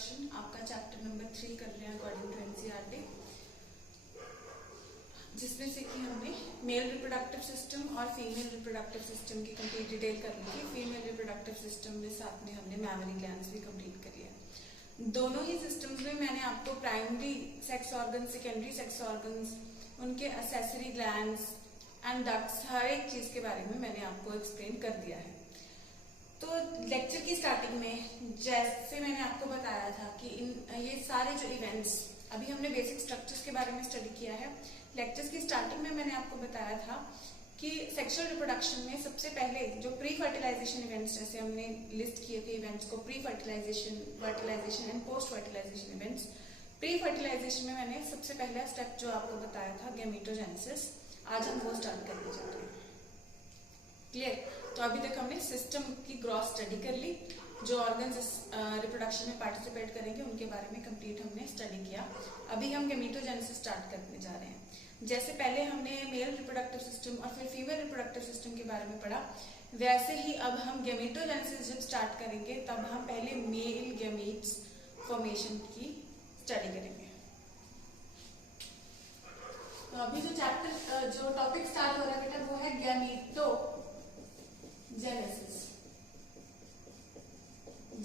Reproduction आपका chapter number 3 कर रहे हैं अकॉर्डिंग टू एनसीईआरटी, जिसमें से कि हमने मेल रिप्रोडक्टिव सिस्टम और फीमेल रिप्रोडक्टिव सिस्टम की कंप्लीट डिटेल कर ली थी। फीमेल रिप्रोडक्टिव सिस्टम में साथ में हमने मैमरी ग्लैंड्स भी कंप्लीट कर लिया। दोनों ही सिस्टम्स में मैंने आपको primary sex organ, secondary sex organs, उनके एक्सेसरी ग्लैंड्स एंड डक्ट्स, हर एक चीज के बारे में मैंने आपको एक्सप्लेन कर दिया है। तो लेक्चर की स्टार्टिंग में जैसे मैंने आपको बताया था कि ये सारे जो इवेंट्स, अभी हमने बेसिक स्ट्रक्चर्स के बारे में स्टडी किया है। लेक्चर्स की स्टार्टिंग में मैंने आपको बताया था कि सेक्सुअल रिप्रोडक्शन में सबसे पहले जो प्री फर्टिलाइजेशन इवेंट्स, जैसे हमने लिस्ट किए थे इवेंट्स को, pre fertilization, fertilization and post fertilization events. Pre fertilization में मैंने सबसे पहला स्टेप जो आपको बताया था गैमेटोजेनेसिस, आज हम वो स्टार्ट करने जा रहे हैं। क्लियर? तो अभी तक हमने सिस्टम की ग्रॉस स्टडी कर ली, जो ऑर्गन्स रिप्रोडक्शन में पार्टिसिपेट करेंगे उनके बारे में कंप्लीट हमने स्टडी किया। अभी हम गैमेटोजेनेसिस स्टार्ट करने जा रहे हैं। जैसे पहले हमने मेल रिप्रोडक्टिव सिस्टम और फिर फीमेल रिप्रोडक्टिव सिस्टम के बारे में पढ़ा, वैसे ही अब हम गैमेटोजेनेसिस जब स्टार्ट करेंगे तब हम पहले मेल गैमीट्स फॉर्मेशन की स्टडी करेंगे। तो अभी जो चैप्टर, जो टॉपिक स्टार्ट हो रहा है बेटा, वो है गैमेटोजेनेसिस।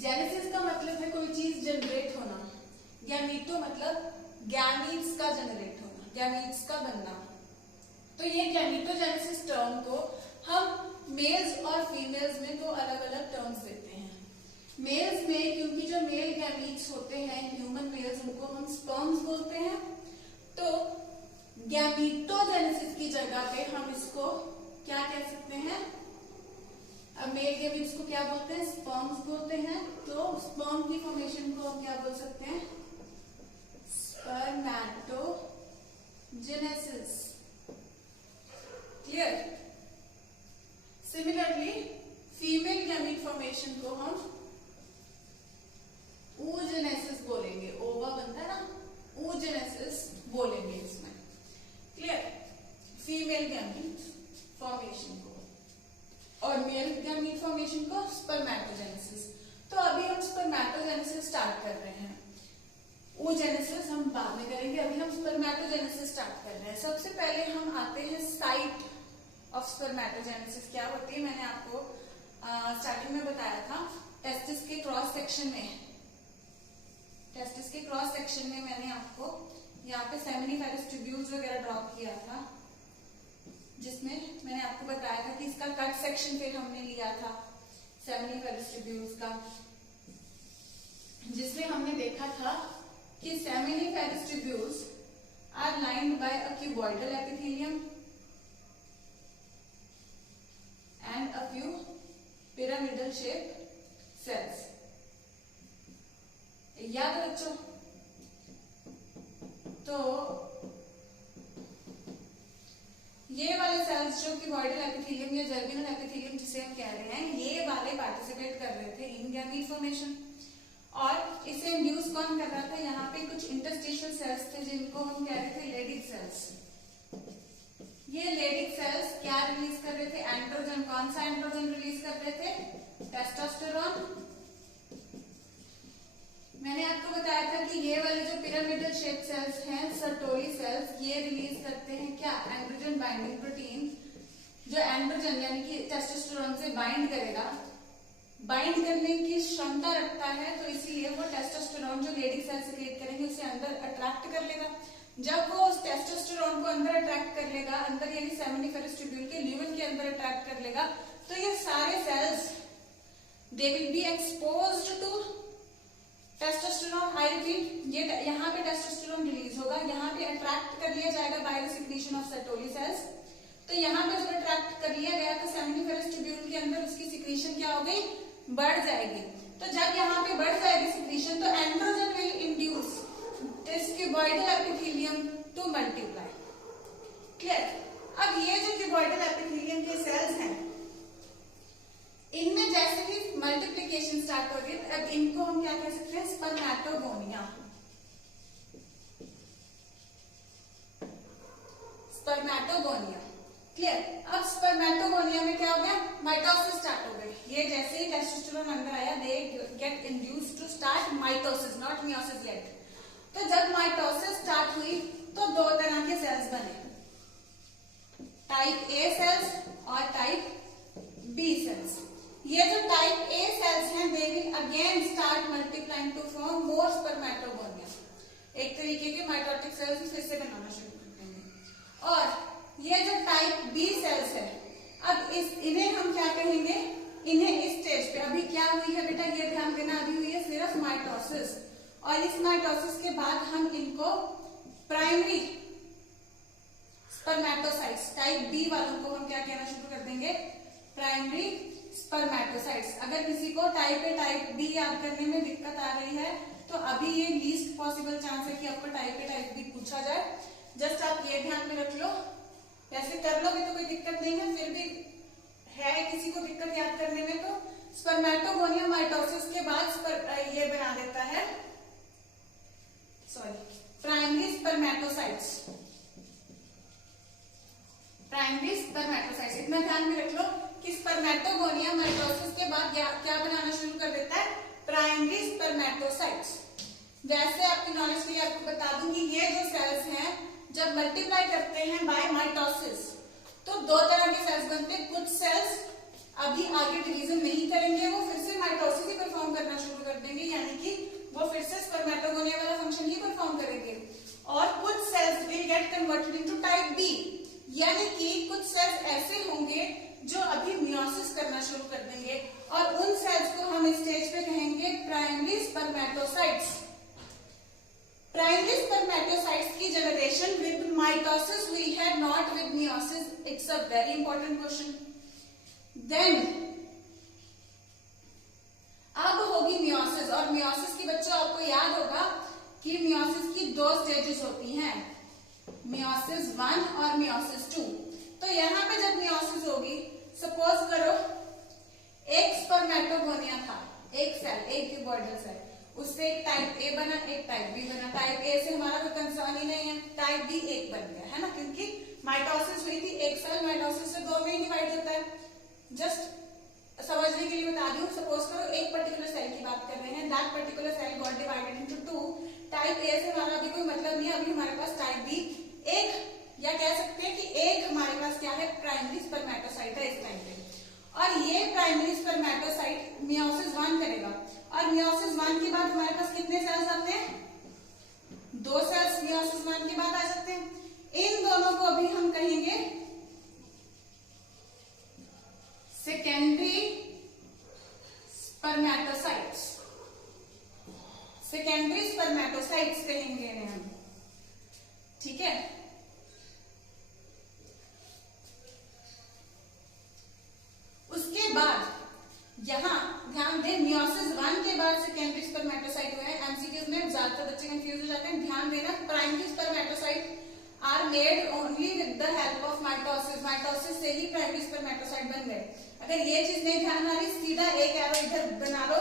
जेनेसिस का मतलब है कोई चीज जनरेट होना। गैमीटो मतलब गैमीट्स का जनरेट होना, गैमीट्स का बनना। तो ये गैमेटोजेनेसिस टर्म को हम मेल्स और फीमेल्स में दो अलग अलग टर्म्स देते हैं। मेल्स में, क्योंकि जो मेल गैमीट्स होते हैं ह्यूमन मेल्स, उनको हम स्पर्म्स बोलते हैं। तो गैमेटोजेनेसिस की जगह पे हम इसको क्या कह सकते हैं? अब मेल गैमीट्स को क्या बोलते हैं? स्पर्म्स बोलते हैं। तो स्पर्म की फॉर्मेशन को हम क्या बोल सकते हैं? Spermatogenesis. Clear? Similarly female gamete formation को हम oogenesis बोलेंगे। ओवा बनता है ना, oogenesis बोलेंगे इसमें। क्लियर? फीमेल गैमीट फॉर्मेशन को, और मेल गैमीट फॉर्मेशन को स्पर्मैटोजेनेसिस। तो अभी हम स्पर्मैटोजेनेसिस स्टार्ट कर रहे हैं, oogenesis हम बाद में करेंगे। अभी हम स्पर्मैटोजेनेसिस स्टार्ट कर रहे हैं। सबसे पहले हम आते हैं साइट ऑफ स्पर्मैटोजेनेसिस क्या होती है। मैंने आपको स्टार्टिंग में बताया था, टेस्टिस के क्रॉस सेक्शन में, टेस्टिस के क्रॉस सेक्शन में मैंने आपको यहाँ पे सेमिनिफेरस ट्यूब्यूल्स वगैरह ड्रॉ किया था, जिसमें मैंने आपको बताया था कि इसका कट सेक्शन फिर हमने लिया था सेमिनिफेरस ट्यूब्यूल्स का, जिसमें हमने देखा था कि seminiferous tubules are lined by a cuboidal epithelium and a few pyramidal shape cells. याद रखो। तो ये वाले सेल्स जो क्यूबॉइडल एपिथेलियम या जर्मिनल एपिथेलियम जिसे हम कह रहे हैं, ये वाले पार्टिसिपेट कर रहे थे इन गैमीट फॉर्मेशन। और इसे इंड्यूस कौन कर रहा था? यहाँ पे कुछ इंटरस्टिशियल सेल्स थे जिनको हम कह रहे थे लेडिक सेल्स। ये लेडिक सेल्स क्या रिलीज कर रहे थे? एंड्रोजन। कौन सा एंड्रोजन रिलीज कर रहे थे? टेस्टोस्टेरोन। मैंने आपको बताया था कि ये वाले जो पिरामिडल शेप सेल्स हैं, सर्टोली सेल्स, ये रिलीज करते हैं क्या? एंड्रोजन बाइंडिंग प्रोटीन, जो एंड्रोजन यानी कि टेस्टोस्टेरोन से बाइंड करेगा, बाइंड करने की क्षमता रखता है। तो इसीलिए वो टेस्टोस्टेरोन जो लेडी सेल सिक्रेट करेंगे उसे अंदर अट्रैक्ट कर लेगा। जब वो उस टेस्टोस्टेरोन को अंदर अट्रैक्ट कर लेगा, अंदर यानी सेमिनिफेरस ट्यूब्यूल के ल्यूमेन के अंदर अट्रैक्ट कर लेगा, तो ये सारे cells they will be exposed to testosterone. I repeat, ये यहाँ पे टेस्टोस्टेरोन रिलीज होगा, यहाँ पे अट्रैक्ट कर लिया जाएगा by the secretion of Sertoli cells. तो यहाँ पे जब अट्रैक्ट कर लिया गया तो सेमिनिफेरस ट्यूब्यूल के अंदर उसकी सिक्रीशन क्या हो गई? बढ़ जाएगी। तो जब यहाँ पे बढ़ जाएगी सिक्रीशन, तो androgen will induce this cuboidal epithelium to multiply. Clear? अब ये जो क्यूबॉइडल एपिथेलियम के सेल्स हैं, इनमें जैसे ही मल्टीप्लिकेशन स्टार्ट हो गई, अब इनको हम क्या कह सकते हैं? स्पर्मैटोगोनिया। स्पर्मैटोगोनिया। क्लियर? अब स्पर्मैटोगोनिया में क्या हो गया? माइटोसिस स्टार्ट हो गई। ये जैसे ही टेस्टोस्टेरोन अंदर आया, they get induced to start mitosis, not meiosis late. तो जब माइटोसिस स्टार्ट हुई तो दो तरह के सेल्स बने, टाइप ए सेल्स और टाइप बी सेल्स। ये जो टाइप ए सेल्स हैं they will again start multiplying to form more spermatogonia. एक तरीके के माइटोटिक सेल्स फिर से बनाना शुरू कर देंगे। और ये जो टाइप बी सेल्स है, अब इन्हें हम क्या कहेंगे, इन्हें इस स्टेज पे अभी क्या हुई है बेटा, ये ध्यान देना, अभी हुई है सिर्फ माइटोसिस, और इस माइटोसिस के बाद हम इनको प्राइमरी स्पर्मेटोसाइट्स, टाइप बी वालों को हम क्या कहना शुरू कर देंगे, प्राइमरी स्पर्मेटोसाइट्स। अगर किसी को टाइप ए टाइप बी याद करने में दिक्कत आ रही है तो अभी ये लीस्ट पॉसिबल चांस है कि आपको टाइप ए टाइप बी पूछा जाए। जस्ट आप ये ध्यान में रख लो, ऐसे कर लोगे तो कोई दिक्कत नहीं है, फिर भी है किसी को दिक्कत याद करने में तो स्पर्मेटोगोनिया माइटोसिस के बाद ये बना देता है, sorry, primary spermatocytes. Primary spermatocytes, इतना ध्यान में रख लो कि स्पर्मेटोगोनिया माइटोसिस के बाद क्या बनाना शुरू कर देता है, प्राइमरी स्पर्मेटोसाइट्स। वैसे आपकी नॉलेज के लिए आपको बता दूं कि ये जो सेल्स हैं जब मल्टीप्लाई करते हैं बाय माइटोसिस तो दो तरह के सेल्स बनते हैं। कुछ सेल्स अभी आगे डिवीजन नहीं करेंगे, वो फिर से माइटोसिस ही परफॉर्म करना शुरू कर देंगे, यानी कि वो फिर से स्पर्मेटोगोनिया वाला फंक्शन ही परफॉर्म करेंगे। और कुछ cells will get converted into type B, यानी कि कुछ सेल्स ऐसे होंगे जो अभी मियोसिस करना शुरू कर देंगे, और उन सेल्स को हम इस स्टेज पे कहेंगे प्राइमरी स्पर्मेटोसाइट्स। प्राइमरी स्पर्मेटोसाइट्स की जनरेशन विद माइटोसिस हुई है, not with meiosis. It's a very important question. Then अब होगी मियोसिस, और मियोसिस की बच्चों आपको याद होगा कि मियोसिस की दो स्टेजेस होती हैं, मियोसिस 1 और मियोसिस 2। तो यहाँ पे जब मियोसिस होगी, सपोज करो एक स्पर्मेटोगोनिया था, एक सेल, एक क्यूबॉइडल सेल, उससे एक टाइप ए बना, एक टाइप बी बना। टाइप ए से हमारा कोई कंसर्न ही नहीं है, टाइप बी एक बन गया है ना, क्योंकि माइटोसिस हुई थी, एक सेल माइटोसिस से दो में ही डिवाइड होता है। जस्ट समझने के लिए बता दूं, सपोज करो एक पर्टिकुलर सेल की बात कर रहे हैं, that particular cell got divided into 2। Type A से हमारा अभी कोई मतलब नहीं है, अभी हमारे पास टाइप बी एक, या कह सकते हैं कि एक हमारे पास क्या है, प्राइमरी स्पर्मेटोसाइट है इस टाइम पे। और ये प्राइमरी स्पर्मेटोसाइट मियोसिस 1 करेगा, और मियोसिस 1 के बाद हमारे पास कितने सेल्स आते हैं, दो सेल्स मियोसिस 1 के बाद आ जाते हैं। इन दोनों को अभी हम कहेंगे सेकेंडरी स्पर्मेटोसाइट्स। सेकेंडरी स्पर्मेटोसाइट्स कहेंगे इन्हें हम, ठीक है। उसके बाद यहां ध्यान दें, मियोसिस 1 के बाद सेकेंडरी स्पर्मेटोसाइट हुए हैं। एमसीक्यूज में ज्यादातर बच्चे कंफ्यूज हो जाते हैं, ध्यान देना। Primary spermatocyte are made only with the help of mitosis, mitosis से ही प्राइमरी स्पर्मेटोसाइट बन गए। अगर ये चीज नहीं ध्यान आ रही, सीधा एक एरो इधर बना लो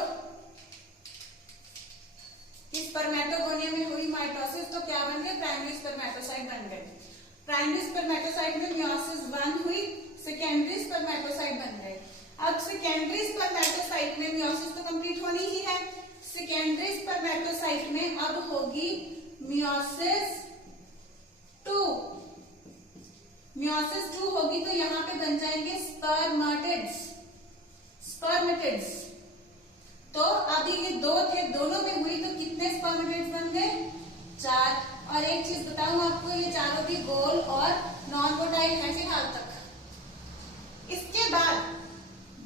कि स्पर्मेटोगोनिया में हुई माइटोसिस तो क्या बन गए, प्राइमरी स्पर्मेटोसाइट बन गए। प्राइमरी स्पर्मेटोसाइट में मियोसिस 1 हुई, सेकेंडरी स्पर्मेटोसाइट बन गए। अब सेकेंडरी स्पर्मेटोसाइट में मियोसिस तो कंप्लीट होनी ही है, सेकेंडरी स्पर्मेटोसाइट में अब होगी मियोसिस 2। मियोसिस 2 होगी तो यहाँ पे बन जाएंगे स्पर्मेटिड्स, स्पर्मेटिड्स। तो अभी ये दो थे, दोनों में हुई तो कितने स्पर्मेटिड्स बन गए, 4। और एक चीज बताऊं आपको, ये चारों भी गोल और नॉन मोटाइल है फिलहाल तक। इसके बाद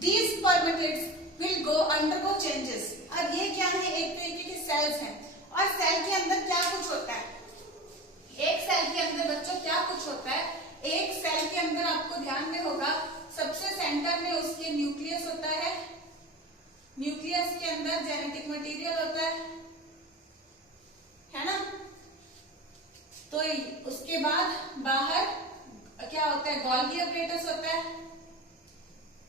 these spermatids will go undergo changes। अब ये क्या है, एक तरीके के सेल्स हैं, और सेल के अंदर क्या कुछ होता है, एक सेल के अंदर बच्चों क्या कुछ होता है, एक सेल के अंदर आपको ध्यान में होगा सबसे सेंटर में उसके न्यूक्लियस होता है, न्यूक्लियस के अंदर जेनेटिक मटेरियल होता है ना। तो उसके बाद बाहर क्या होता है, गोल्गी अपरेटस होता है,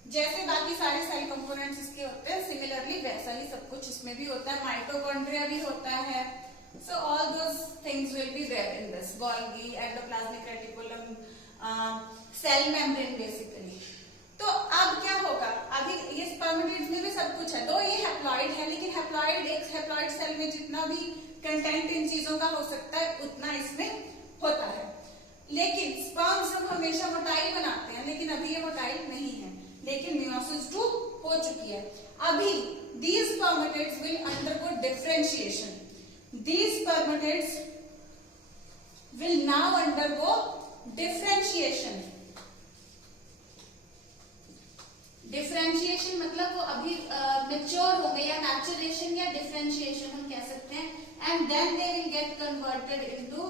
जैसे बाकी सारे सेल कंपोनेंट्स इसके होते हैं, सिमिलरली वैसा ही सब कुछ इसमें भी होता है। माइटोकॉन्ड्रिया भी होता है। So all those things will be there in this Golgi, endoplasmic reticulum, cell membrane basically. तो अब क्या होगा, अभी ये स्पर्मेटिड्स में भी सब कुछ है, तो ये हैप्लॉइड है, लेकिन हैप्लॉइड एक हैप्लॉइड सेल में जितना भी कंटेंट इन चीजों का हो सकता है उतना इसमें होता है। लेकिन स्पर्म्स हम हमेशा मोटाइल बनाते हैं, लेकिन अभी ये मोटाइल नहीं है, लेकिन मेयोसिस 2 हो चुकी है। अभी these spermatids will undergo differentiation. These spermatids will now undergo differentiation. Differentiation मतलब वो अभी मेच्योर हो गए, या मैच्योरेशन या डिफरेंशिएशन हम कह सकते हैं, and then they will get converted into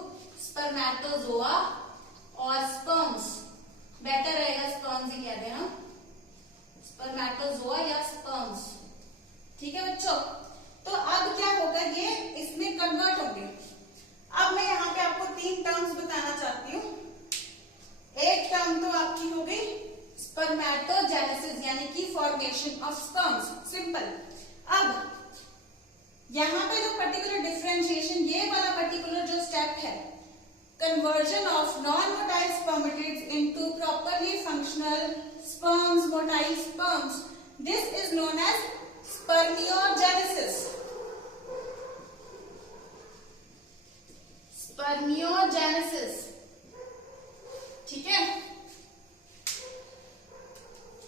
spermatozoa और स्पर्म्स। बेटर रहेगा स्पर्म्स ही कह देना, स्पर्मेटोजोआ या स्पर्म्स। ठीक है बच्चों, तो अब क्या होगा, ये इसमें कन्वर्ट होंगे। अब मैं यहाँ पे आपको 3 टर्म्स बताना चाहती हूँ। एक टर्म तो आपकी हो गई स्पर्मेटोजेनेसिस, यानी कि फॉर्मेशन ऑफ स्पर्म्स, सिंपल। अब यहाँ पे जो पर्टिकुलर डिफरेंशिएशन, ये वाला पर्टिकुलर जो स्टेप है, conversion of non motile spermatids into properly functional sperms, motile sperms, this is known as spermiogenesis. Spermiogenesis, ठीक है।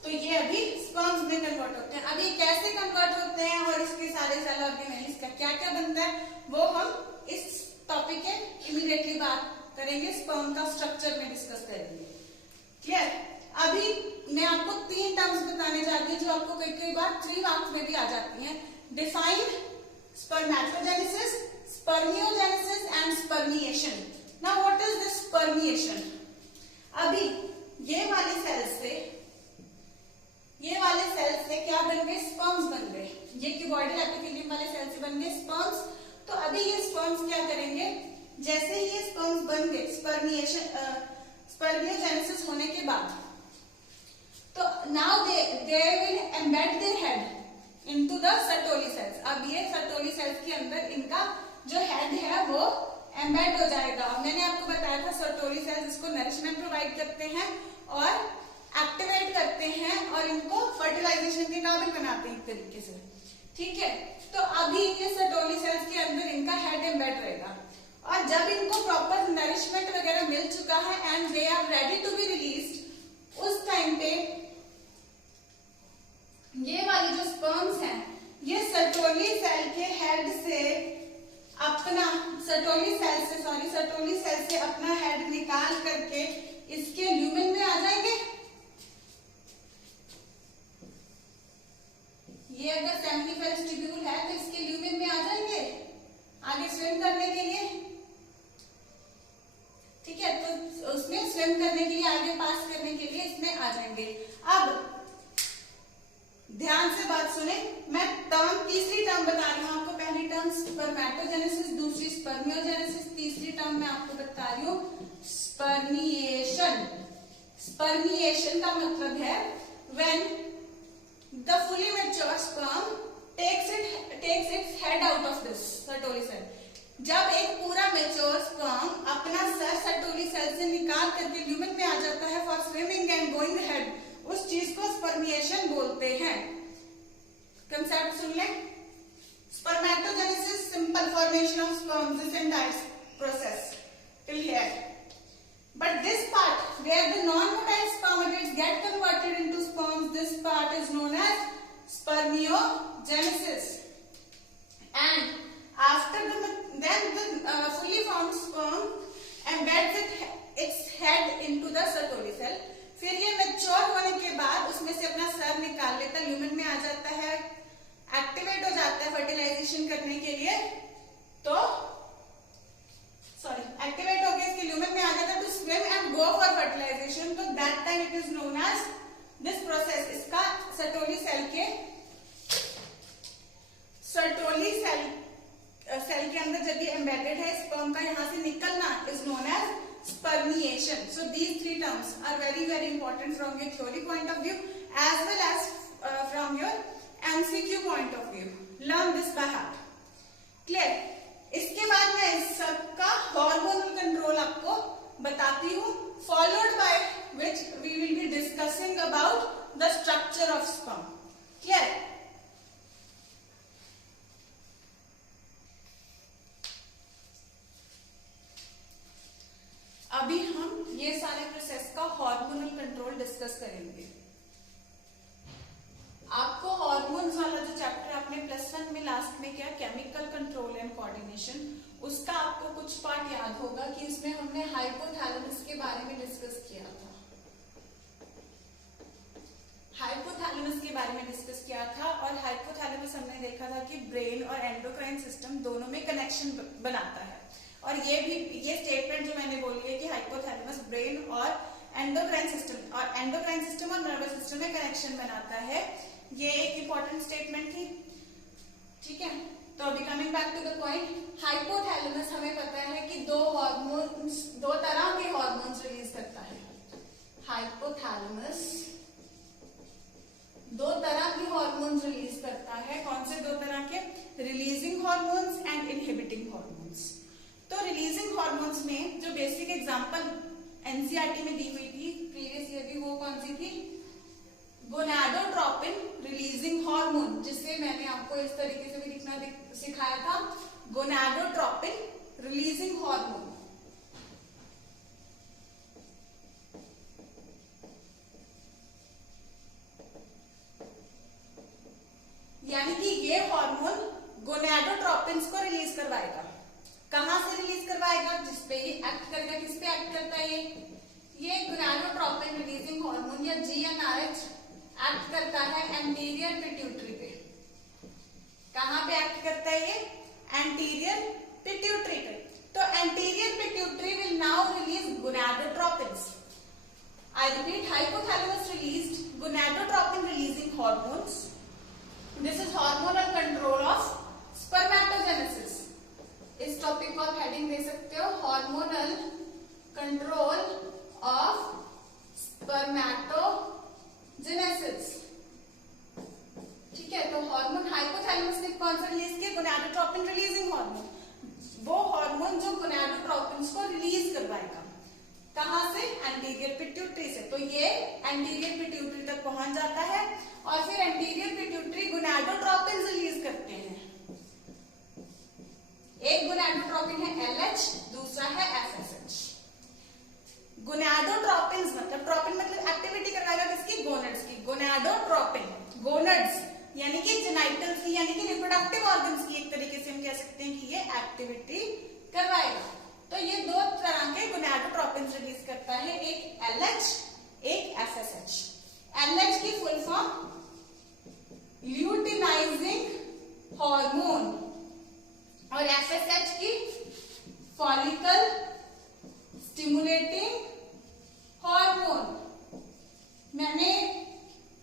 तो ये अभी स्पर्म्स में कन्वर्ट होते हैं। अभी कैसे कन्वर्ट होते हैं और इसके सारे सेल ऑर्गेनेल्स का क्या क्या बनता है, वो हम इस टॉपिक के इमीडिएटली बात करेंगे, स्पर्म का स्ट्रक्चर में डिस्कस करेंगे। क्लियर। अभी मैं आपको 3 टर्म्स बताने जा रही हूँ जो आपको कई कई बार 3 मार्क्स में भी आ जाती हैं। Define spermatogenesis, spermiogenesis and spermiation. Now what is this spermiation? अभी ये वाले सेल से क्या बन गए, स्पर्म्स बन गए। ये क्यूबॉइडल एपिथेलियम वाले सेल से बन गए स्पर्म्स। तो अभी ये स्पर्म्स क्या करेंगे, जैसे ही ये स्पर्म्स बन गए, स्पर्मियोजेनेसिस होने के बाद, तो now they will embed their head into the Sertoli cells. अब ये सर्टोली सेल्स के अंदर इनका जो हेड है वो एम्बेड हो जाएगा। मैंने आपको बताया था सर्टोली सेल्स इसको नरिशमेंट प्रोवाइड करते हैं और एक्टिवेट करते हैं और इनको फर्टिलाइजेशन के काबिल बनाते हैं एक तरीके से। ठीक है, तो अभी ये सर्टोली सेल्स के अंदर इनका हेड एम्बेड रहेगा, और जब इनको प्रॉपर नरिशमेंट वगैरह मिल चुका है and they are ready to be released, उस टाइम पे ये वाले जो स्पर्म्स हैं, ये सर्टोली सेल के हेड से अपना सर्टोली सेल से अपना हेड निकाल करके इसके ल्यूमेन में आ जाएंगे। ये अगर सेमिनिफेरस ट्यूब्यूल है तो इसके ल्यूमेन में आ जाएंगे आगे स्विम करने के लिए। ठीक है, तो उसमें स्विम करने के लिए, आगे पास करने के लिए इसमें आ जाएंगे। अब ध्यान से बात सुने, मैं तीसरी टर्म बता रही हूँ आपको। पहली टर्म स्पर्मेटोजेनेसिस, दूसरी स्पर्मियोजेनेसिस, तीसरी टर्म मैं आपको बता रही हूँ स्पर्मिएशन। स्पर्मिएशन का मतलब है when the fully mature sperm takes its head out of this Sertoli cell। जब एक पूरा मेच्योर स्पर्म अपना सर सर्टोली सेल से निकाल करके ल्यूमेन में आ जाता है for swimming and going head, उस चीज को स्पर्मिएशन बोलते हैं। कंसेप्ट सुन ले। Spermatogenesis, simple formation of sperm, this entire process till here. But this part where the non-motile spermatids get converted into sperms, this part is known as spermiogenesis. And after the fully formed sperm embeds its head into the Sertoli cell। फिर ये mature होने के बाद उसमें से अपना sir निकाल लेता है, ल्यूमेन में आ जाता है, एक्टिवेट हो जाता है फर्टिलाइजेशन करने के लिए। तो एक्टिवेट होकर इसके ल्यूमेन में आ जाता है to swim and go for fertilisation. तो that time it is known as this process. इसका सर्टोली सेल के अंदर जब ये एम्बेडेड है स्पर्म का, यहाँ से निकलना is known as spermiation। So these 3 terms are very very important from your theory point of view as well as from your MCQ point of view. Learn this by heart. Clear? इसके बाद मैं इस सबका hormonal control आपको बताती हूँ, followed by which we will be discussing about the discuss करेंगे। आपको हार्मोन्स वाला जो चैप्टर आपने +1 में लास्ट में किया केमिकल कंट्रोल एंड कोऑर्डिनेशन, उसका आपको कुछ पार्ट याद होगा कि इसमें हमने हाइपोथैलेमस के बारे में डिस्कस किया था। हाइपोथैलेमस के बारे में डिस्कस किया था और हाइपोथैलेमस हमने देखा था कि ब्रेन और एंडोक्राइन सिस्टम दोनों में कनेक्शन बनाता है। और ये स्टेटमेंट जो मैंने बोली है कि हाइपोथैलेमस ब्रेन और एंडोक्राइन सिस्टम और नर्वस सिस्टम में कनेक्शन बनाता है, ये एक इंपॉर्टेंट स्टेटमेंट थी। ठीक है, तो अभी coming back to the point, hypothalamus हमें पता है कि दो तरह के हार्मोन्स रिलीज करता है। हाइपोथैलेमस दो तरह के हार्मोन्स रिलीज करता है। कौन से दो तरह के? Releasing hormones and inhibiting hormones. तो रिलीजिंग हार्मोन्स में जो बेसिक एग्जांपल एनसीईआरटी में दी हुई थी प्रीवियस ईयर की, वो कौन सी थी? गोनाडोट्रोपिन रिलीजिंग हार्मोन, जिससे मैंने आपको इस तरीके से भी लिखना सिखाया था, गोनाडोट्रोपिन रिलीजिंग हार्मोन। यानी कि ये हार्मोन गोनाडोट्रोपिन्स को रिलीज करवाएगा। कहां से रिलीज करवाएगा? जिसपे ये एक्ट करेगा। किस पे एक्ट करता है ये गोनाडोट्रोपिन रिलीजिंग हार्मोन या जीएनआरएच एक्ट करता है एंटीरियर पिट्यूटरी पे। कहां पे एक्ट करता है ये? एंटीरियर पिट्यूटरी पे। तो anterior pituitary will now release gonadotropins. I repeat, hypothalamus released gonadotropin releasing hormones. This is hormonal control of spermatogenesis. इस टॉपिक को आप हेडिंग दे सकते हो, हार्मोनल कंट्रोल ऑफ स्पर्मेटोजेनेसिस। ठीक है, तो हार्मोन हाइपोथैलेमस ने कौन सा रिलीज किया? Gonadotropin releasing hormone. वो हार्मोन जो गोनाडोट्रोपिन्स को रिलीज करवाएगा। कहां से? एंटीरियर पिट्यूटरी से। तो ये एंटीरियर पिट्यूटरी तक पहुंच जाता है और फिर एंटीरियर पिट्यूटरी गोनाडोट्रोपिन रिलीज करते हैं। एक गोनाडोट्रोपिन है LH, दूसरा है FSH। गोनाडोट्रोपिन मतलब, ट्रोपिन मतलब एक्टिविटी करवाएगा किसकी? गोनड्स की। गोनाडोट्रोपिन गोनड्स यानी कि जेनाइटल्स की, यानी कि रिप्रोडक्टिव ऑर्गन्स की, एक तरीके से हम कह सकते हैं कि ये एक्टिविटी करवाएगा। तो ये दो तरह के गोनाडोट्रोपिन रिलीज करता है, एक LH, एक FSH। LH की फुल फॉर्म ल्यूटिनाइजिंग हार्मोन और FSH की फॉलिकल स्टिमुलेटिंग हार्मोन। मैंने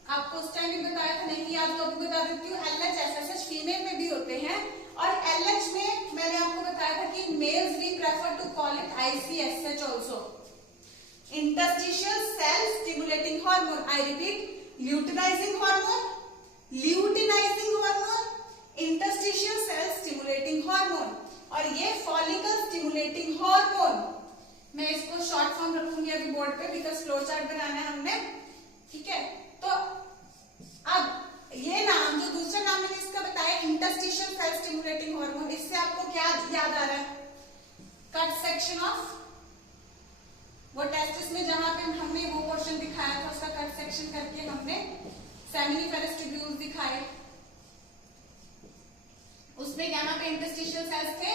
आपको उस टाइम भी बताया था, नहीं याद तो अभी बता देती हूँ। LH FSH फीमेल में भी होते हैं और LH में मैंने आपको बताया था कि males we prefer to call it ICSH also, interstitial cell stimulating hormone. I repeat, luteinizing hormone, luteinizing hormone, interstitial cell stimulating hormone और ये फॉलिकल स्टिमुलेटिंग हार्मोन। मैं इसको शॉर्ट फॉर्म रखूंगी अभी बोर्ड पे, बिकॉज फ्लो चार्ट बनाना है हमने। ठीक है, तो अब ये नाम, जो दूसरा नाम मैंने इसका बताया इंटरस्टिशियल सेल स्टिमुलेटिंग हार्मोन, इससे आपको क्या याद आ रहा है? कट सेक्शन ऑफ वो टेस्टिस में जहां पे हमने वो पोर्शन दिखाया था, उसका कट सेक्शन करके हमने सेमिनिफेरस ट्यूब्यूल्स दिखाए। उसमें यहाँ पे इंटरस्टिशियल सेल्स थे,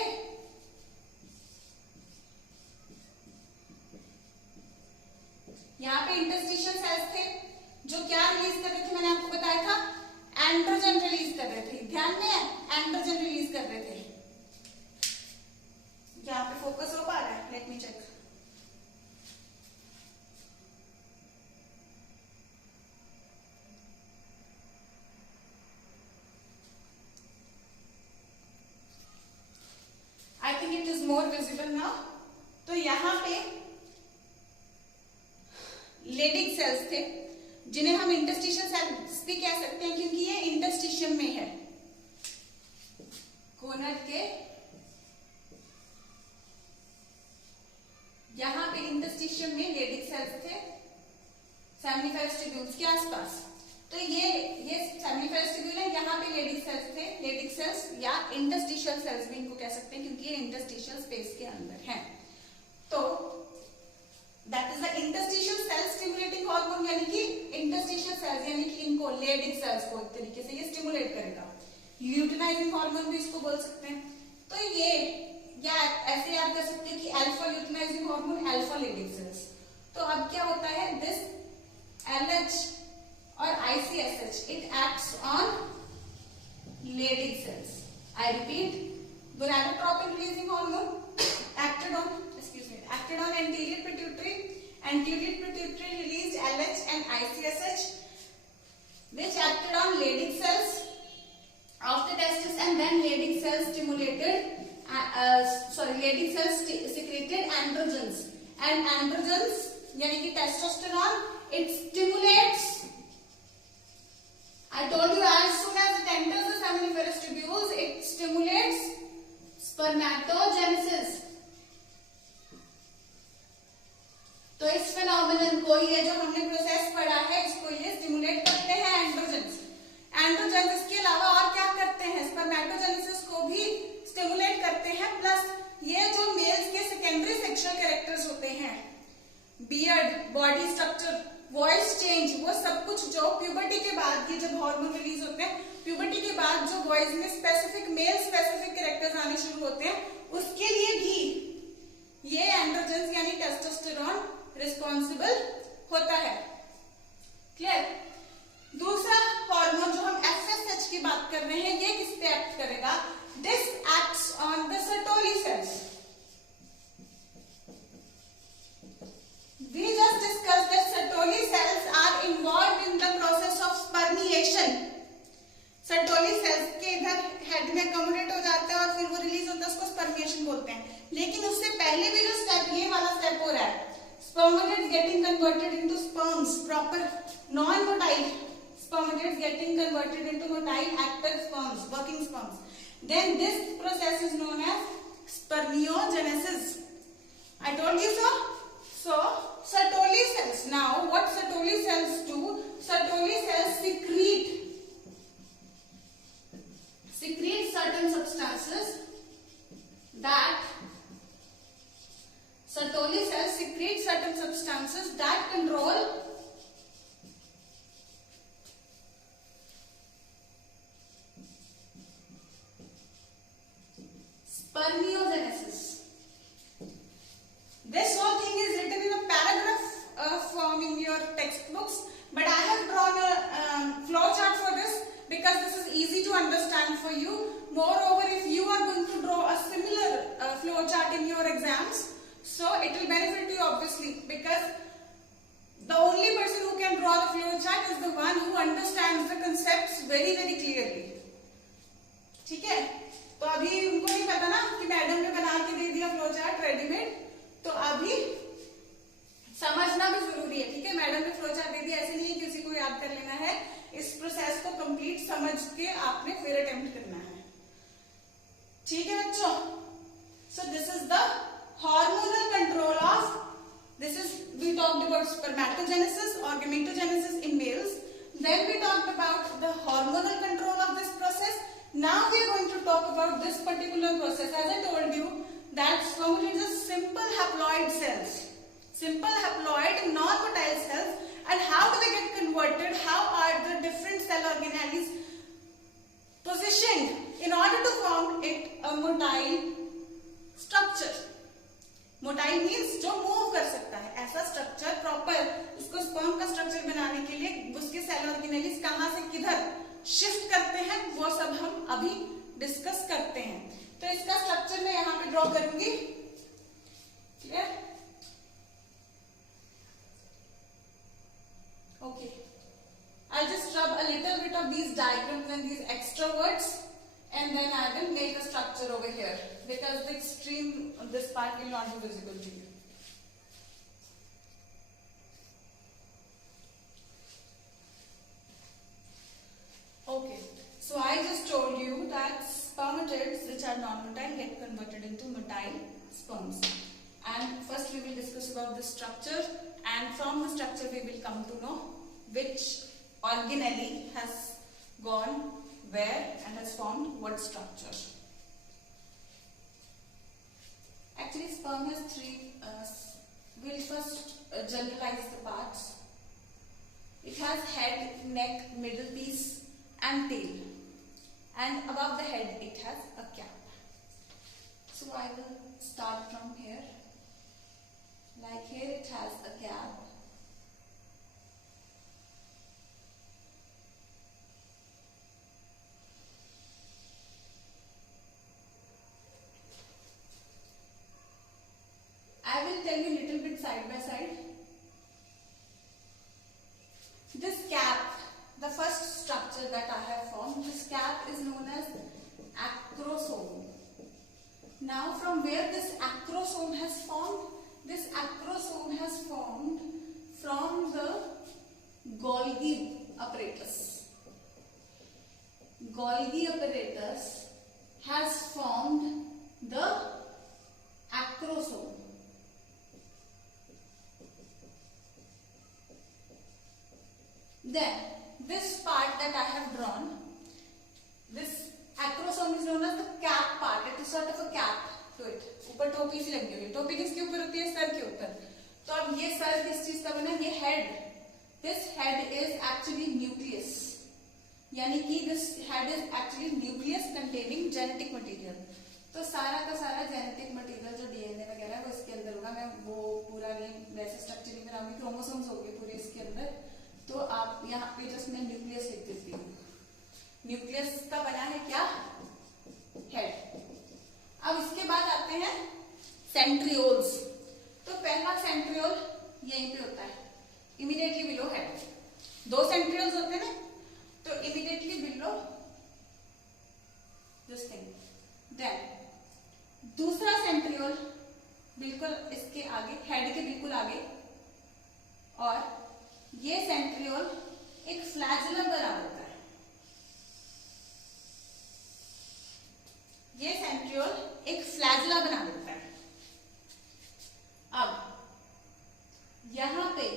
यहाँ पे इंटरस्टिशियल सेल्स थे जो क्या रिलीज कर रहे थे? मैंने आपको बताया था एंड्रोजन रिलीज कर रहे थे। ध्यान में है, एंड्रोजन रिलीज कर रहे थे। यहाँ पे फोकस हो पा रहा है? Let me check. I think it is more visible now. तो यहाँ पे लेडिक सेल्स थे जिन्हें हम इंटरस्टिशियल सेल्स भी कह सकते हैं, क्योंकि ये इंटरस्टिशियम में है। गोनड के यहाँ पे इंटरस्टिशियम में लेडिक सेल्स थे सेमिनिफेरस ट्यूब्यूल्स के आसपास। तो ये सेमिनिफेरस ट्यूब्यूल है, यहाँ पे लेडिक सेल्स थे। लेडिक सेल्स या इंटरस्टिशियल सेल्स भी इनको कह सकते हैं, क्योंकि ये इंटरस्टिशियल स्पेस के अंदर है। तो that is the interstitial cell stimulating hormone, यानी कि इंटरस्टिशियल सेल्स यानी कि इनको लेडिक सेल्स को एक तरीके से ये स्टिमुलेट करेगा। ल्यूटिनाइजिंग हार्मोन भी इसको बोल सकते हैं। तो ये या ऐसे याद कर सकते हैं कि alpha luteinizing hormone, alpha Leydig cells. तो अब क्या होता है, दिस LH और ICSH it acts on Leydig cells. I repeat, gonadotropin releasing hormone acted on anterior pituitary. Anterior pituitary released LH and ICSH, which acted on Leydig cells of the testis, and then Leydig cells Leydig cells secreted androgens, and androgens यानी कि testosterone, it stimulates. I told you as soon as it enters the seminiferous tubules, it stimulates spermatogenesis. तो इस phenomenon को, ये जो हमने process पढ़ा है, इसको ये स्टिमुलेट करते हैं एंड्रोजेंस। एंड्रोजेंस इसके अलावा और क्या करते हैं, स्पर्मेटोजेनेसिस को भी स्टिमुलेट करते हैं। प्लस ये जो मेल्स के सेकेंडरी सेक्सुअल कैरेक्टर्स होते हैं, beard, body structure, voice change, वो सब कुछ जो प्यूबर्टी के बाद, ये जब हार्मोन रिलीज होते हैं, प्यूबर्टी के बाद जो वॉइस में स्पेसिफिक मेल स्पेसिफिक कैरेक्टर्स आने शुरू होते हैं, उसके लिए भी ये एंड्रोजेंस यानी टेस्टोस्टेरोन रिस्पॉन्सिबल होता है। क्लियर? दूसरा हार्मोन जो हम FSH की बात कर रहे हैं, ये किस पे एक्ट करेगा, this acts on the Sertoli cells. We just discussed that Sertoli cells are involved in the process of spermiation. Sertoli cells के इधर हेड में अकोमोडेट हो जाता है और फिर वो रिलीज होता है, उसको स्पर्मिएशन बोलते हैं। लेकिन उससे पहले भी जो स्टेप, ये वाला स्टेप हो रहा है, spermatids getting converted into sperms, proper non-motile spermatids getting converted into motile active sperms, working sperms. Then this process is known as spermiogenesis. I told you so. So Sertoli cells, now what Sertoli cells do, Sertoli cells secrete certain substances that Sertoli cells secrete certain substances that control spermiogenesis. This whole thing is written in a paragraph form in your textbooks, but I have drawn a flow chart for this because this is easy to understand for you. Moreover, if you are going to draw a similar flow chart in your exams, so it will benefit you obviously, because the only person who can draw the flow chart is the one who understands the concepts very very clearly. ठीक है? तो अभी उनको नहीं पता ना कि madam ने बना के दे दिया फ्लो चार्ट रेडीमेड, तो अभी समझना भी जरूरी है। ठीक है, मैडम ने फ्लो चार्ट दे दिया, ऐसे नहीं है कि उसी को याद कर लेना है। इस प्रोसेस को कंप्लीट समझ के आपने फिर अटेम्प्ट करना है। ठीक है बच्चों, so this is the hormonal control of, this is, we talked about spermatogenesis or gametogenesis in males, then we talked about the hormonal control of this process. Now we are going to talk about this particular process. As I told you that spermatids are simple haploid cells, simple haploid non-motile cells, and how do they get converted, how are the different cell organelles positioned in order to form it a motile structure. Motile means जो move कर सकता है, ऐसा structure proper, उसको sperm का structure बनाने के लिए उसके सेल ऑर्गेनेल्स कहां से किधर शिफ्ट करते हैं, वो सब हम अभी डिस्कस करते हैं। तो इसका स्ट्रक्चर मैं यहां पे ड्रॉ करूंगी। Clear? Okay, I just rub a little bit of these diagrams and these extra words, and then I will make a structure over here because the extreme, this part will not be visible to you. Okay, so I just told you that spermatids which are non-motile get converted into motile sperms, and first we will discuss about the structure, and from the structure we will come to know which organelle has gone where and has formed what structure. Actually sperm has three, we'll first generalize the parts. It has head, neck, middle piece and tail, and above the head it has a cap. So I will start from here. Like here it has a cap. I will tell you a little bit side by side. This cap, the first structure that I have formed, this cap is known as acrosome. Now from where this acrosome has formed? This acrosome has formed from the Golgi apparatus. Golgi apparatus has formed the acrosome. Then this part that I have drawn, this acrosome is known as the cap part. It is sort of a cap to it. ऊपर टोपी सी लगी हुई है. टोपी किसके ऊपर होती है? सर के ऊपर. तो अब ये सर किस चीज का बना? ये head. This head is actually nucleus. यानी कि this head is actually nucleus containing genetic material. तो सारा का सारा जेनेटिक मटेरियल जो डीएनए वगैरह है वो इसके अंदर होगा. मैं वो पूरा नहीं वैसे स्ट्रक्चर नहीं बनाऊंगी. क्रोमोसोम्स होंगे पूरे इसके अंदर. तो आप यहाँ पे जस्ट मैं न्यूक्लियस लिख देती हूँ. न्यूक्लियस का बना है क्या? हेड. अब इसके बाद आते हैं सेंट्रियोल्स. तो पहला सेंट्रियोल यहीं पे होता है, इमीडिएटली बिलो हेड. दो सेंट्रियोल्स होते हैं ना, तो immediately below this thing. Then दूसरा सेंट्रियोल बिल्कुल इसके आगे, हेड के बिल्कुल आगे. और ये सेंट्रियोल एक फ्लैजेलम बना होता है. ये सेंट्रियोल एक फ्लैजेला बना देता है. अब यहां पे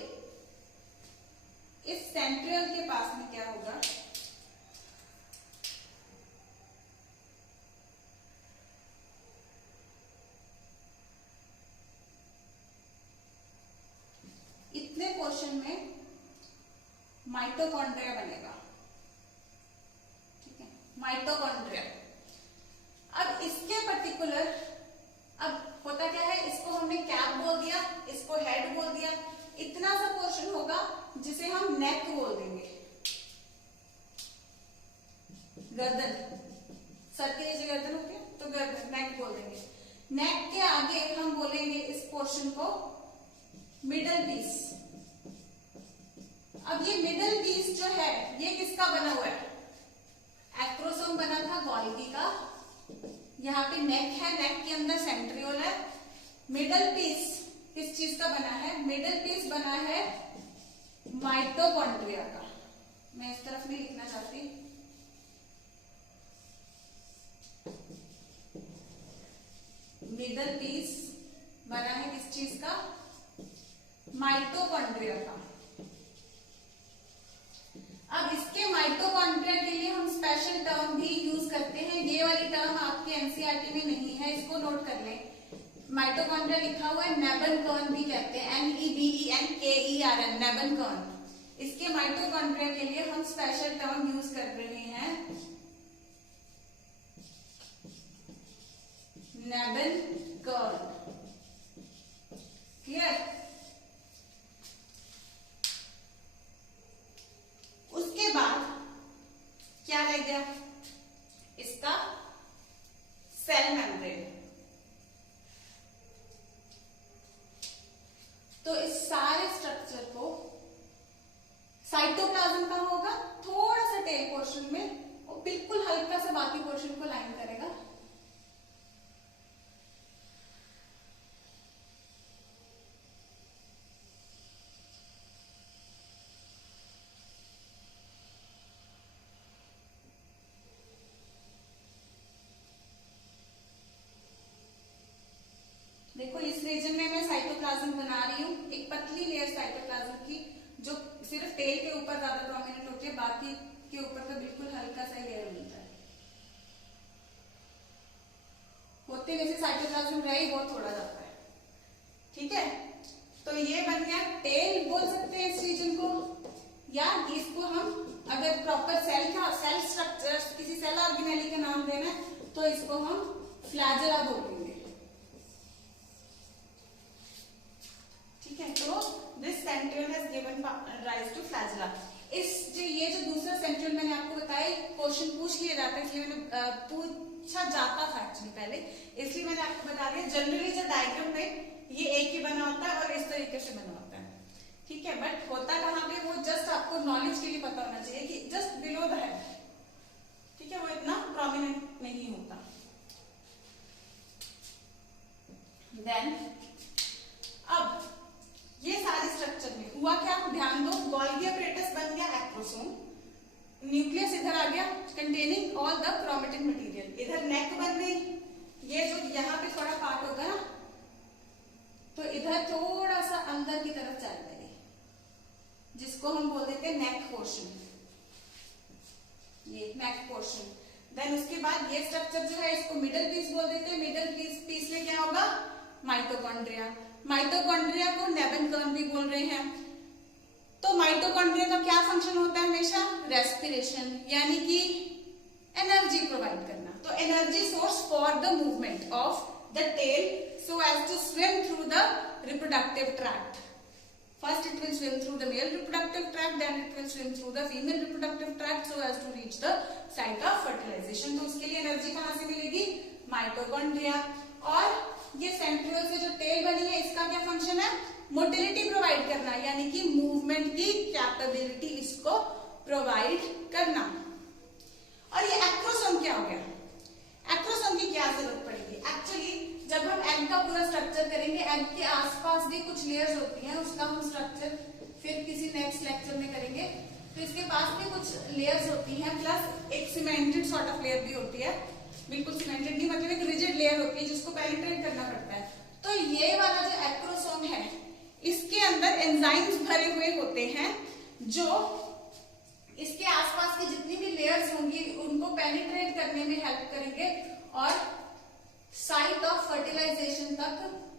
इस सेंट्रियोल के पास में क्या होगा? इतने पोर्शन में माइटोकॉन्ड्रिया बनेगा. ठीक है, माइटोकॉन्ड्रिया. अब इसके पर्टिकुलर अब होता क्या है? इसको हमने कैप बोल दिया, इसको हेड बोल दिया. इतना सा पोर्शन होगा जिसे हम नेक बोल देंगे. गर्दन, सर के नीचे गर्दन होती है तो गर्दन, नेक बोल देंगे. नेक के आगे हम बोलेंगे इस पोर्शन को मिडल पीस. अब ये मिडल पीस जो है ये किसका बना हुआ है? एक्रोसोम बना था गोल्गी का. यहाँ पे नेक है, नेक के अंदर सेंट्रियोल है. मिडल पीस किस चीज का बना है? मिडल पीस बना है माइटोकॉन्ड्रिया का. मैं इस तरफ नहीं लिखना चाहती. मिडल पीस बना है किस चीज का? माइटोकॉन्ड्रिया का. अब इसके माइटोकॉन्ड्रिया के लिए हम स्पेशल टर्म भी यूज करते हैं. ये वाली टर्म आपके एनसीईआरटी में नहीं है, इसको नोट कर लें. माइटोकॉन्ड्रिया लिखा हुआ है, नेबनकर्न भी कहते हैं. NEBENKERN, नेबनकर्न. इसके माइटोकॉन्ड्रिया के लिए हम स्पेशल टर्म यूज कर रहे हैं, नेबनकर्न. क्लियर? उसके बाद क्या रह गया? इसका सेल मेम्ब्रेन. तो इस सारे स्ट्रक्चर को साइटोप्लाज्म का होगा, थोड़ा सा टेल पोर्शन में और बिल्कुल हल्का सा बाकी पोर्शन को लाइन करेगा. देखो इस रीजन में मैं साइटोप्लाज्म बना रही हूँ. एक पतली लेयर साइटोप्लाज्म की जो सिर्फ टेल के ऊपर ज्यादा प्रोमिनेंट होती है, बाकी के ऊपर तो बिल्कुल हल्का सा लेयर मिलता है. होते वैसे साइटोप्लाज्म रहे बहुत थोड़ा जाता है. ठीक है. तो ये बन गया टेल बोल सकते हैं इस रीजन को, या इसको हम अगर प्रॉपर सेल स्ट्रक्चर किसी सेल ऑर्गेनेली का नाम देना है तो इसको हम फ्लैजेला बोलेंगे। ठीक है, तो this centriole has given rise to flagella. ये जो दूसरा सेंट्रियोल मैंने आपको बताया, क्वेश्चन पूछ लिया जाता है, इसलिए मैंने पूछा जाता था एक्चुअली पहले, इसलिए मैंने आपको बता दिया। जनरली जो डायग्राम में ये एक ही बना होता है और इस तरीके से बना होता है, ठीक है, बट होता कहाँ पे, वो जस्ट आपको नॉलेज के लिए पता होना चाहिए कि जस्ट बिलो द हेड, ठीक है, वो इतना प्रोमिनेंट नहीं होता। देन अब ये सारे स्ट्रक्चर में हुआ क्या, ध्यान दो, गोल्गी अपरेटस बन गया एक्रोसोम, न्यूक्लियस इधर आ गया containing all the chromatin material, इधर नेक बन गई, ये जो यहाँ पे थोड़ा पार्ट होगा ना, तो इधर थोड़ा सा अंदर की तरफ चल जाएगी, जिसको हम बोल देते हैं नेक पोर्शन, ये नेक पोर्शन। देन उसके बाद ये स्ट्रक्चर जो है इसको मिडल पीस बोल देते हैं, मिडल पीस में क्या होगा, माइटोकॉन्ड्रिया। माइटोकॉन्ड्रिया को नेबेनकर्न भी बोल रहे हैं। तो माइटोकॉन्ड्रिया का क्या फंक्शन होता है हमेशा, रेस्पिरेशन, यानी कि एनर्जी प्रोवाइड करना। तो energy source for the movement of the tail so as to swim through the reproductive tract. First it will swim through the male reproductive tract, then it will swim through the female reproductive tract so as to reach the site of fertilization। तो उसके लिए energy कहाँ से मिलेगी, mitochondria. और ये centriole से जो टेल बनी है इसका क्या फंक्शन है, मोटिलिटी प्रोवाइड करना, यानी कि मूवमेंट की कैपेबिलिटी इसको प्रोवाइड करना। और ये एक्रोसोम क्या हो गया, एक्रोसोम की क्या जरूरत पड़ेगी, एक्चुअली जब हम एग का पूरा स्ट्रक्चर करेंगे, एग के आसपास भी कुछ लेयर्स होती हैं, उसका हम स्ट्रक्चर फिर किसी नेक्स्ट लेक्चर में करेंगे। तो इसके पास भी कुछ लेयर्स होती हैं, प्लस एक सीमेंटेड सॉर्ट ऑफ लेयर भी होती है, बिल्कुल सीमेंटेड नहीं, मतलब एक रिजिड लेयर होती है जिसको पेनिट्रेट करना पड़ता है। तो ये वाला जो एक्रोसोम है इसके अंदर एंजाइम्स भरे हुए होते हैं जो इसके आसपास की जितनी भी लेयर्स होंगी उनको पेनिट्रेट करने में हेल्प करेंगे और साइट ऑफ फर्टिलाइजेशन तक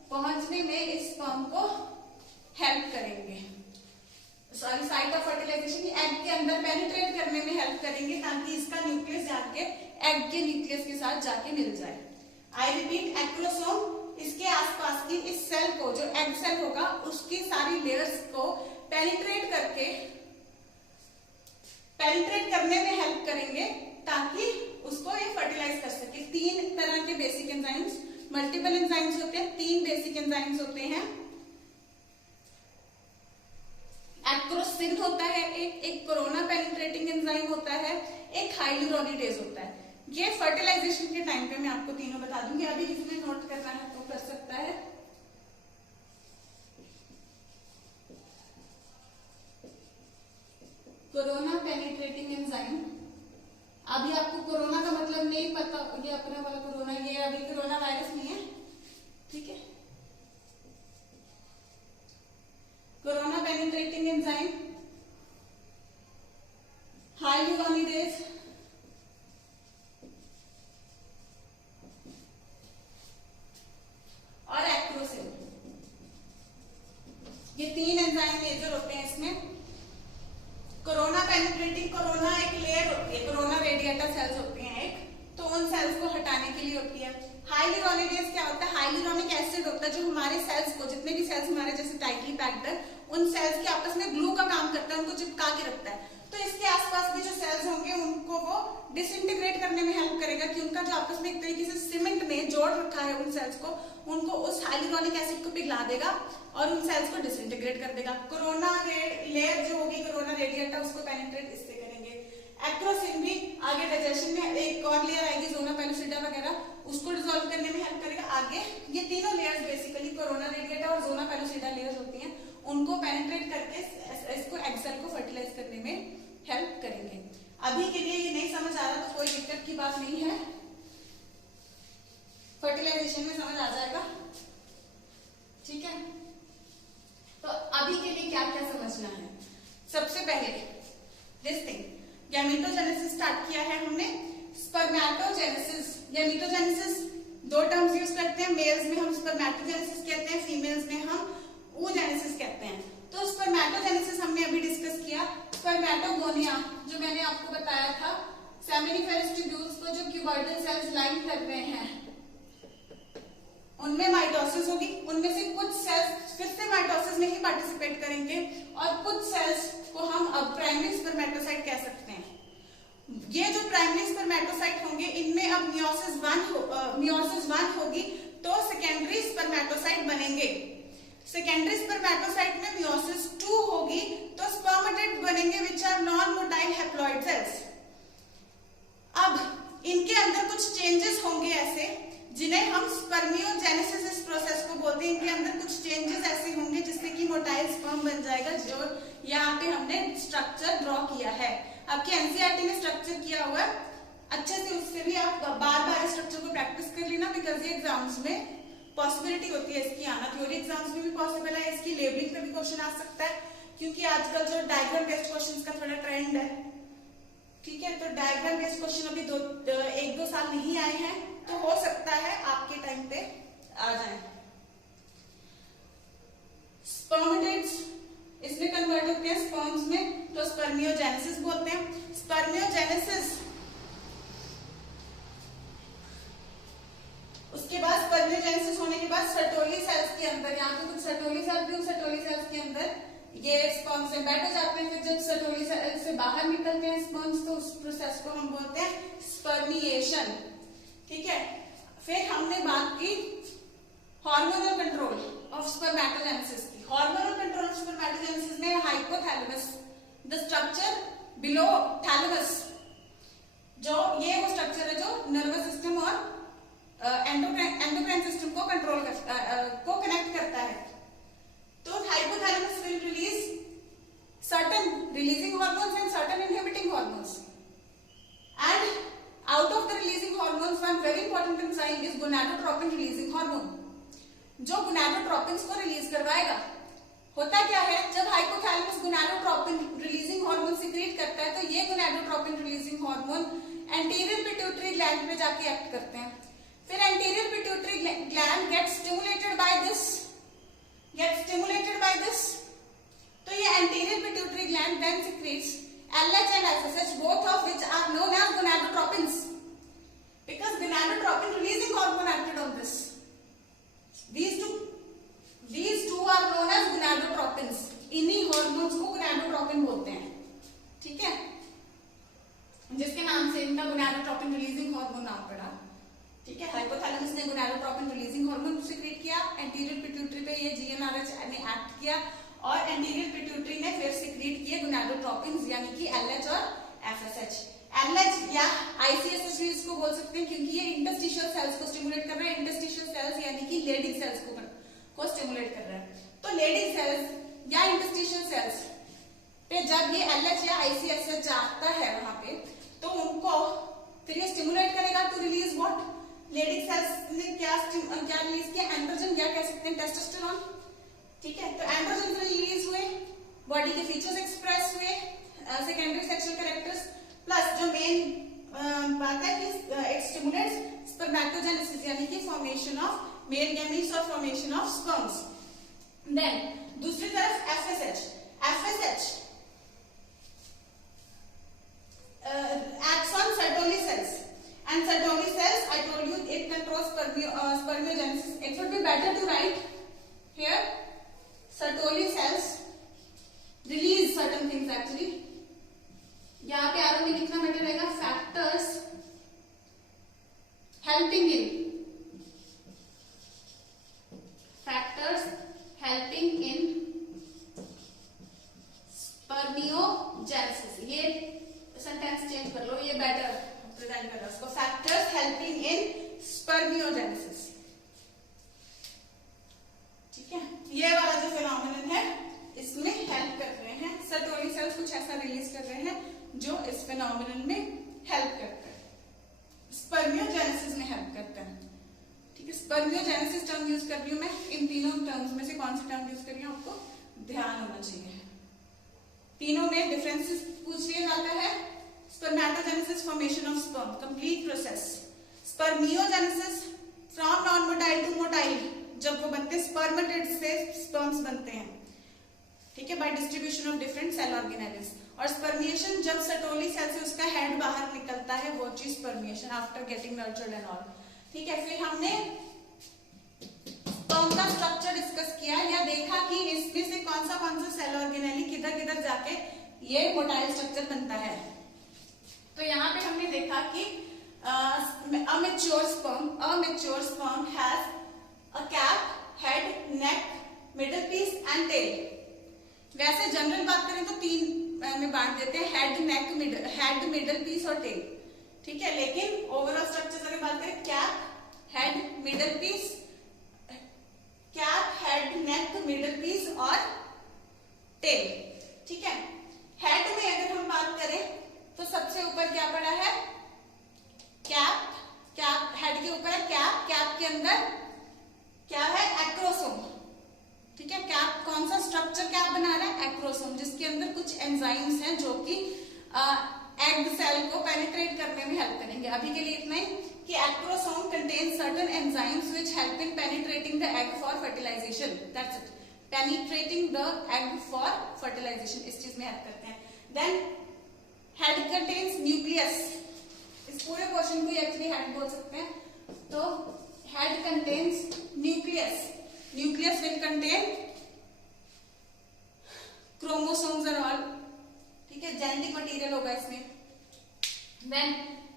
पहुंचने में इस स्पर्म को हेल्प करेंगे। Sorry, site of fertilization egg के अंदर पेनिट्रेट करने में हेल्प करेंगे ताकि इसका न्यूक्लियस जाके एग के न्यूक्लियस के साथ जाके मिल जाए। आई रिपीट, एक्रोसोम इसके आसपास की इस सेल को, जो एग सेल होगा, उसकी सारी लेयर्स को पेनिट्रेट करने में हेल्प करेंगे ताकि उसको ये फर्टिलाइज कर सके। 3 तरह के बेसिक एंजाइम्स, मल्टीपल एंजाइम्स होते हैं, 3 बेसिक एंजाइम्स होते हैं। एक्रोसिन होता है एक कोरोना पेनिट्रेटिंग एंजाइम होता है, एक हाइलुरोनिडेज होता है। ये फर्टिलाइजेशन के टाइम पे मैं आपको तीनों बता दूंगी, अभी किसी ने नोट करना है तो कर सकता है। कोरोना पेनिट्रेटिंग एंजाइम, अभी आपको कोरोना का मतलब नहीं पता, ये अपना वाला कोरोना, ये अभी कोरोना वायरस नहीं है, ठीक है। कोरोना पेनिट्रेटिंग एंजाइम, हाइलुरोनिडेज, और एक्रोसिन, ये 3 एंजाइम मेजर होते हैं इसमें। कोरोना पेनिट्रेटिंग, कोरोना एक लेयर होती है, कोरोना रेडिएटा सेल्स होती हैं एक, तो उन सेल्स को हटाने के लिए होती है। हाइलुरोनिडेज क्या होता है, हाइलुरोनिक एसिड होता है जो हमारे सेल्स को, जितने भी सेल्स हमारे जैसे टाइटली पैक्ड है, उन सेल्स के आपस में ग्लू का काम करता है, उनको चिपका के रखता है। तो इसके आसपास भी जो सेल्स होंगे उनको वो डिसइंटीग्रेट करने में हेल्प करेगा कि उनका जो आपस में एक तरीके से सीमेंट में जोड़ रखा है उन सेल्स को, उनको उस हाइलुरोनिक एसिड को पिघला देगा और उन सेल्स को डिसइंटीग्रेट कर देगा। कोरोना लेयर जो होगी, कोरोना रेडिएटा, उसको पेनिट्रेट इससे करेंगे। एक्रोसिन भी आगे डाइजेशन में एक और लेयर आएगी, जोना पेलुसिडा वगैरह, उसको डिसॉल्व करने में हेल्प करेगा। आगे ये तीनों लेयर्स बेसिकली कोरोना रेडिएटा और जोना पेलुसिडा लेयर्स होती हैं, उनको पेनिट्रेट करके इसको एग सेल को फर्टिलाइज करने में हेल्प करेंगे। अभी के लिए ये नहीं समझ आ रहा तो कोई दिक्कत की बात नहीं है, फर्टिलाइजेशन में समझ आ जाएगा, ठीक है। तो अभी के लिए क्या क्या समझना है, सबसे पहले दिस थिंग, गैमेटोजेनेसिस स्टार्ट किया है हमने, स्पर्मेटोजेनेसिस, गैमेटोजेनेसिस 2 टर्म्स यूज करते हैं, मेल्स में हम स्पर्मेटोजेनेसिस कहते हैं, फीमेल्स में हम oogenesis कहते हैं। तो स्पर्मेटोजेनेसिस हमने अभी डिस्कस किया। स्पर्मेटोगोनिया जो मैंने आपको बताया था, सेमिनिफेरस ट्यूब्यूल्स को जो क्यूबॉइडल सेल्स लाइन कर रहे हैं उनमें माइटोसिस होगी। उनमें से कुछ सेल्स फिर से माइटोसिस में ही पार्टिसिपेट करेंगे और कुछ सेल्स को हम अब प्राइमरी स्पर्मेटोसाइट कह सकते हैं। ये जो प्राइमरी स्पर्मेटोसाइट होंगे इनमें अब मियोसिस 1 होगी तो सेकेंडरी स्पर्मेटोसाइट बनेंगे। सेकेंडरी स्पर्मेटोसाइट में मियोसिस 2 होगी तो स्पर्मेटिड बनेंगे which are non motile haploid cells. अब इनके अंदर कुछ चेंजेस होंगे ऐसे जिन्हें हम स्पर्मियोजेनेसिस इस प्रोसेस को बोलते हैं। इनके अंदर कुछ चेंजेस ऐसे होंगे जिससे कि मोटाइल स्पर्म बन जाएगा, जो यहाँ पे हमने स्ट्रक्चर ड्रॉ किया है। आपके एनसीईआरटी में स्ट्रक्चर किया हुआ है, अच्छे से उससे भी आप बार बार स्ट्रक्चर को प्रैक्टिस कर लेना, बिकॉज ये एग्जाम्स में पॉसिबिलिटी होती है इसकी आना। थ्योरी एग्जाम्स में भी पॉसिबल है, इसकी लेबलिंग पे भी क्वेश्चन आ सकता है, क्योंकि आजकल जो डायग्राम बेस्ड क्वेश्चंस का थोड़ा ट्रेंड है। ठीक है, तो डायग्राम बेस्ड क्वेश्चन अभी 1-2 साल नहीं आए हैं, तो हो सकता है आपके टाइम पे आ जाए। स्पर्मेटिड्स इसमें कन्वर्ट होते हैं स्पर्म्स में, तो स्पर्मियोजेनेसिस बोलते हैं। स्पर्मियोजेनेसिस उसके बाद स्पर्मियोजेनेसिस होने के बाद सर्टोली सेल्स के अंदर, यहाँ पे कुछ सर्टोली सेल्स भी, सर्टोली सेल्स के अंदर ये स्पर्म से बैठ जाते हैं। फिर जब सर्टोली सेल से बाहर निकलते हैं स्पर्म्स, तो उस प्रोसेस को हम बोलते हैं स्पर्मिएशन। ठीक है, फिर हमने बात की हार्मोनल कंट्रोल ऑफ स्पर्मेटोजेनेसिस की। हार्मोनल कंट्रोल ऑफ स्पर्मेटोजेनेसिस में hypothalamus, the structure below thalamus, जो ये वो स्ट्रक्चर है जो नर्वस सिस्टम और एंडोक्राइन सिस्टम को कंट्रोल को कनेक्ट करता है। तो hypothalamus will release certain releasing hormones and certain inhibiting hormones, and out of the releasing hormones one very important enzyme is gonadotropin releasing hormone, जो gonadotropins को release करवाएगा। होता क्या है, जब hypothalamus gonadotropin releasing hormone secrete करता है तो ये gonadotropin releasing hormone anterior pituitary gland पे जाके एक्ट करते हैं। फिर anterior pituitary gland get stimulated by this, तो ये anterior pituitary gland then secretes LH and FSH, both of which are known as gonadotropins, because gonadotropin releasing hormone acted on this. These two are known as gonadotropins. इन्हीं hormones को gonadotropin बोलते हैं। ठीक है, जिसके नाम से इनका gonadotropin releasing hormone नाम पड़ा। ठीक है, हाइपोथैलेमस ने gonadotropin releasing hormone सिक्रीट किया, एंटीरियर पिट्यूटरी पे ये GnRH ने एक्ट किया और एंटीरियर पिट्यूटरी ने फिर सिक्रीट किए gonadotropins यानी कि LH और FSH। LH या ICSH भी इसको बोल सकते हैं, क्योंकि ये इंटरस्टिशियल सेल्स को स्टिमुलेट कर रहा है। इंटरस्टिशियल सेल्स यानी कि लेडिंग सेल्स को स्टिमुलेट कर रहा है। तो लेडिंग सेल्स या इंटरस्टिशियल सेल्स पे जब ये LH या ICSH जाता है वहां पे, तो उनको फिर ये स्टिमुलेट करेगा to release what, Leydig cells ने क्या रिलीज किया, एंड्रोजन, क्या कह सकते हैं, टेस्टोस्टेरोन। ठीक है, तो एंड्रोजन रिलीज हुए, बॉडी के फीचर्स एक्सप्रेस हुए, सेकेंडरी सेक्सुअल कैरेक्टर्स, प्लस जो मेन बात है कि इट स्टिमुलेट्स स्पर्मेटोजेनेसिस यानी कि फॉर्मेशन ऑफ मेल गैमीट्स और फॉर्मेशन ऑफ स्पर्म्स। देन दूसरी तरफ FSH acts on Sertoli cells, and Sertoli cells, I told you, it controls spermiogenesis. It would be better to write here Sertoli cells release certain things actually. यहाँ पे आरो में कितना better रहेगा, factors helping in spermiogenesis। ये sentence change कर लो, ये better present कर रहा है उसको, फैक्टर्स हेल्पिंग इन स्पर्मियोजेनेसिस। ठीक है, ये वाला जो फिनोमेनन है इसमें हेल्प कर रहे हैं सर्टोली सेल्स, कुछ ऐसा रिलीज कर रहे हैं जो इस फिनोमेनन में हेल्प करता है, स्पर्मियोजेनेसिस में हेल्प करता है। ठीक है, स्पर्मियोजेनेसिस टर्म यूज कर रही हूं मैं, इन तीनों टर्म्स में से कौन सी टर्म यूज कर रही हूं आपको ध्यान होना चाहिए। तीनों में डिफरेंसेस पूछ लिया जाता है। Spermatogenesis, formation of sperm, complete process. Spermiogenesis, from non motile to motile, जब वो बनते हैं स्पर्मेटिड से स्पर्म्स बनते हैं। ठीक है, by distribution of different cell organelles. और स्पर्मिएशन जब सर्टोली सेल से उसका हेड बाहर निकलता है वो चीज spermiation after getting nurtured and all. ठीक है, फिर हमने स्पर्म का स्ट्रक्चर डिस्कस किया या देखा कि इसमें से कौन सा सेल ऑर्गेनेली किधर किधर जाके ये मोटाइल स्ट्रक्चर बनता है। तो यहाँ पे हमने देखा कि a mature sperm has a cap, head, neck, middle piece and tail। वैसे जनरल बात करें तो 3 में बांट देते हैं, हेड, मिडल पीस और टेल। ठीक है, लेकिन ओवरऑल स्ट्रक्चर अगर बात करें cap, head, middle piece, cap, head, neck, middle piece और टेल। ठीक है, हेड में अगर हम बात करें तो सबसे ऊपर क्या पड़ा है, कैप, हेड के ऊपर है कैप के अंदर क्या है, एक्रोसोम। ठीक है, कैप कौन सा स्ट्रक्चर कैप बना रहा है, एक्रोसोम, जिसके अंदर कुछ एंजाइम्स हैं जो कि एग सेल को पेनिट्रेट करने में हेल्प करेंगे। अभी के लिए इतना ही कि acrosome contains certain enzymes which help in penetrating the egg for fertilization. That's it, penetrating the egg for fertilization, इस चीज में हेल्प करते हैं। देन हेड कंटेन्स न्यूक्लियस, इस पूरे पोर्शन को एक्चुअली हेड बोल सकते हैं। तो head contains nucleus will contain chromosomes और ऑल। ठीक है, जेनेटिक मटेरियल होगा इसमें। देन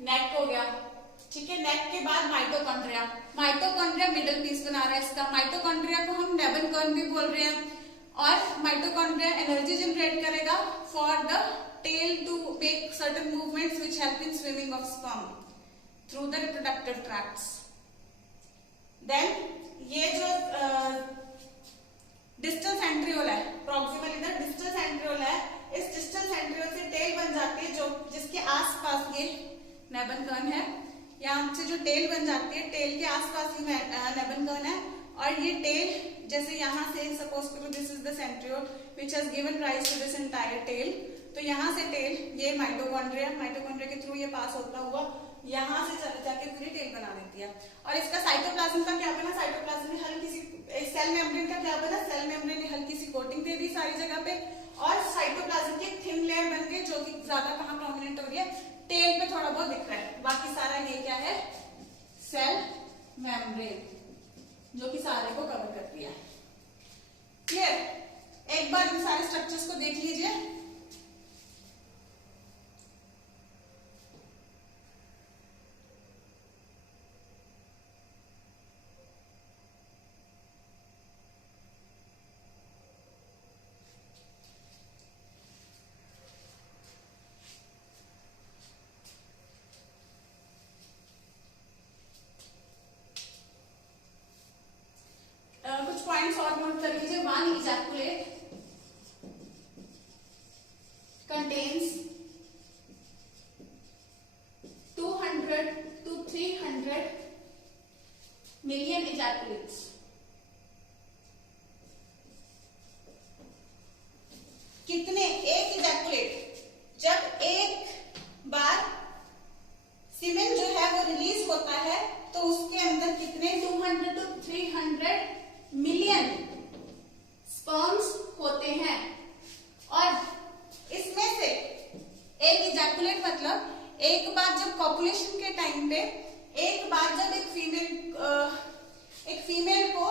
नेक हो गया। ठीक है, नेक के बाद माइटोकॉन्ड्रिया मिडल पीस बना रहा है इसका। माइटोकॉन्ड्रिया को हम नेबनकॉर्न भी बोल रहे हैं। और माइटोकॉन्ड्रिया एनर्जी जनरेट करेगा for the tail to make certain movements which help in swimming of sperm through the reproductive tracts. Then ये जो डिस्टल सेंट्रियोल है, प्रॉक्सिमल इधर डिस्टल सेंट्रियोल है, इस डिस्टल सेंट्रियोल से टेल बन जाती है जो जिसके आसपास ये नेबनकॉर्न है। यहाँ से जो टेल बन जाती है, टेल के आसपास ही नेबनकॉर्न है। और ये टेल जैसे यहाँ से सपोज करो this is the centriole which has given rise to this entire tail. तो यहाँ से टेल, ये माइटोकॉन्ड्रिया के थ्रू ये पास होता हुआ यहाँ से जाके पूरी टेल बना देती है। और इसका साइटोप्लाज्म का क्या बना, साइटोप्लाज्म में हल्की सी, सेल मेम्ब्रेन का क्या बना, सेल मेम्ब्रेन ने हल्की सी कोटिंग दे दी सारी जगह पे। और साइटोप्लाज्म की एक थिन लेयर बन गई जो कि ज्यादा कहाँ प्रोमिनेंट हो रही है, टेल पे थोड़ा बहुत दिख रहा है। बाकी सारा ये क्या है, सेल मेम्ब्रेन, जो कि सारे को कवर करती है। क्लियर, एक बार इन सारे स्ट्रक्चर्स को देख लीजिए। कुछ पॉइंट्स और नोट कर लीजिए। 1 ejaculate contains 200 to 300 million ejaculates। कितने, एक इजैकुलेट, जब एक बार सीमेन जो है वो रिलीज होता है तो उसके अंदर कितने 200 to 300 मिलियन स्पर्म्स होते हैं। और इसमें से एक इजैकुलेट मतलब एक बार जब कॉपुलेशन के टाइम पे, एक बार जब एक फीमेल को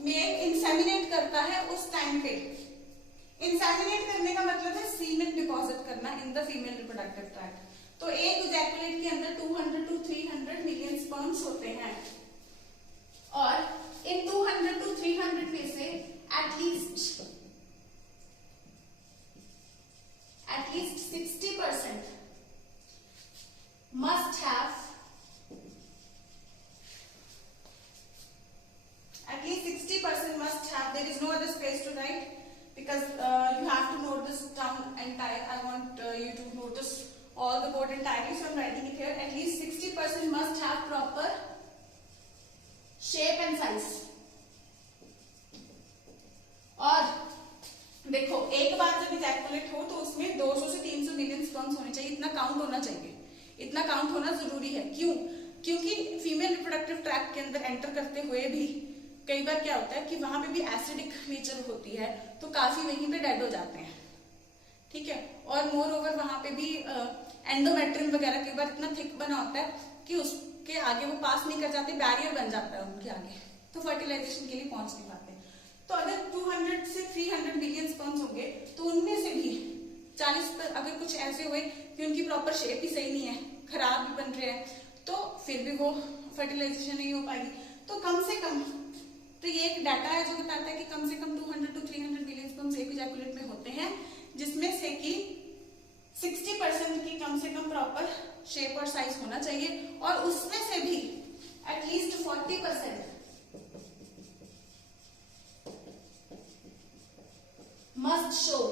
मेल इंसेमिनेट करता है उस टाइम पे, इंसेमिनेट करने का मतलब है सीमेन डिपॉजिट करना in the female reproductive tract. तो एक इजैकुलेट के अंदर 200 to 300 मिलियन स्पर्म्स होते हैं। और इन 200 to 300 में से at least 60% must have, at least 60% must have, there is no other space to write because you have to note this down entire. I want you to notice all the board entirely, so I'm writing it here. At least 60% must have proper shape and size. और देखो एक बार जब ejaculate हो तो उसमें 200 से 300 million sperms होने चाहिए, इतना काउंट होना चाहिए, इतना काउंट होना जरूरी है। क्यों? क्योंकि फीमेल रिप्रोडक्टिव ट्रैक्ट के अंदर एंटर करते हुए भी कई बार क्या होता है कि वहां पे भी एसिडिक नेचर होती है, तो काफी वहीं पे डेड हो जाते हैं, ठीक है। और मोर ओवर वहां पे भी एंडोमेट्रियम वगैरह कई बार इतना थिक बना होता है कि उसके आगे वो पास नहीं कर जाते, बैरियर बन जाता है उनके आगे, तो फर्टिलाइजेशन के लिए पहुंच नहीं पाते। तो अगर 200 से 300 मिलियन स्पर्म्स होंगे तो उनमें से भी 40 पर अगर कुछ ऐसे हुए कि उनकी प्रॉपर शेप ही सही नहीं है, खराब भी बन रहे हैं, तो फिर भी वो फर्टिलाइजेशन नहीं हो पाएगी। तो कम से कम, तो ये एक डाटा है जो बताता है कि कम से कम 200 to 300 मिलियन स्पर्म्स एक इजैकुलेट में होते हैं, जिसमें से कि 60% की कम से कम प्रॉपर शेप और साइज होना चाहिए, और उसमें से भी at least 40% must show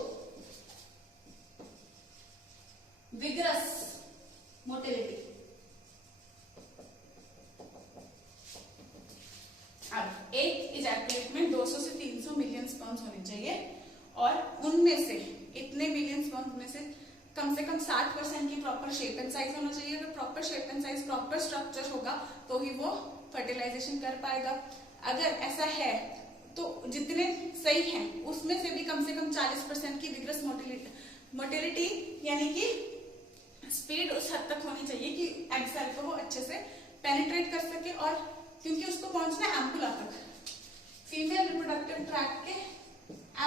vigorous motility। अब एक इजैकुलेट में 200 से 300 मिलियन स्पर्म्स होने चाहिए, और उनमें से इतने मिलियन स्पर्म्स में से कम 60% की प्रॉपर शेप एंड साइज होना चाहिए। अगर proper shape and size, proper structure होगा तो ही वो फर्टिलाइजेशन कर पाएगा। अगर ऐसा है तो जितने सही हैं उसमें से भी कम से कम 40% की विग्रस मोटिलिटी यानी कि स्पीड उस हद तक होनी चाहिए कि एग सेल को वो अच्छे से पेनिट्रेट कर सके, और क्योंकि उसको पहुंचना है एम्पुला तक, फीमेल रिप्रोडक्टिव ट्रैक्ट के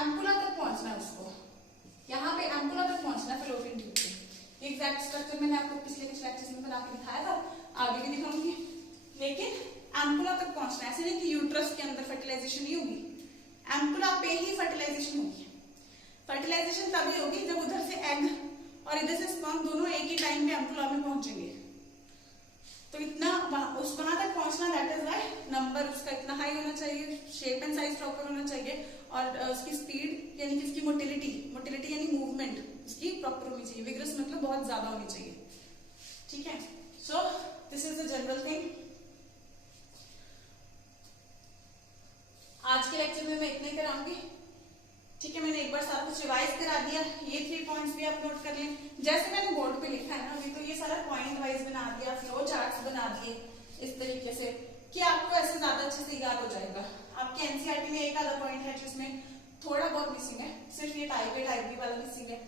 एम्पुला तक पहुंचना है उसको, यहाँ पे एम्पुला तक पहुंचना है फैलोपियन ट्यूब पे। एग्जैक्ट स्ट्रक्चर मैंने आपको पिछले कुछ लेक्चर्स में बना के दिखाया था, आगे भी दिखाऊंगी, लेकिन एम्पुला तक पहुंचना है। ऐसे नहीं कि यूट्रस के अंदर फर्टिलाइजेशन नहीं होगी, एम्पुला पे ही फर्टिलाइजेशन होगी। फर्टिलाइजेशन तभी होगी जब उधर से एग और इधर से स्पर्म दोनों एक ही टाइम पे एम्पुला में पहुंचेंगे। तो इतना उस वहां तक पहुंचना, दैट इज वाई नंबर उसका इतना हाई होना चाहिए, शेप एंड साइज प्रॉपर होना चाहिए, और उसकी स्पीड यानी कि इसकी मोटिलिटी यानी मूवमेंट उसकी प्रॉपर होनी चाहिए। विग्रस मतलब बहुत ज्यादा होनी चाहिए, ठीक है। So this is the general thing. आज के लेक्चर में मैं इतने कराऊंगी, ठीक है। मैंने एक बार सारा कुछ रिवाइज करा दिया, ये 3 पॉइंट्स भी आप नोट कर लें, जैसे मैंने बोर्ड पे लिखा है ना अभी, तो ये सारा पॉइंट वाइज बना दिया, फ्लो चार्ट्स बना दिए इस तरीके से कि आपको ऐसे ज्यादा अच्छे से याद हो जाएगा। आपके एनसीईआरटी में एक आधा पॉइंट है जिसमें थोड़ा बहुत मिसिंग है, सिर्फ ये टाइप ए टाइप बी वाला मिसिंग है,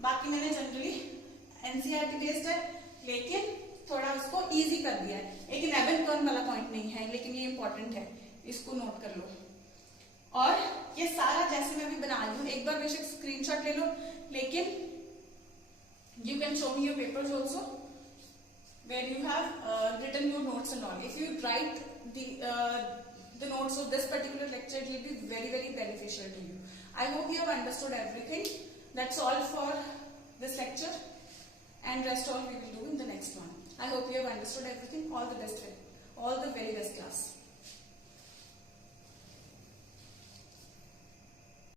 बाकी मैंने जनरली एनसीईआरटी बेस्ड है लेकिन थोड़ा उसको इजी कर दिया है। एक नेवन कर्व वाला पॉइंट नहीं है, लेकिन ये इंपॉर्टेंट है, इसको नोट कर लो। और ये सारा जैसे मैं भी बना रही हूँ, एक बार बेशक स्क्रीनशॉट ले लो, लेकिन you can show me your papers also where you have written your notes and all. If you write the notes of this particular lecture, it will be very, very beneficial to you. I hope you have understood everything. That's all for this lecture, and rest all we will do in the next one. I hope you have understood everything. All the best, all the very best class.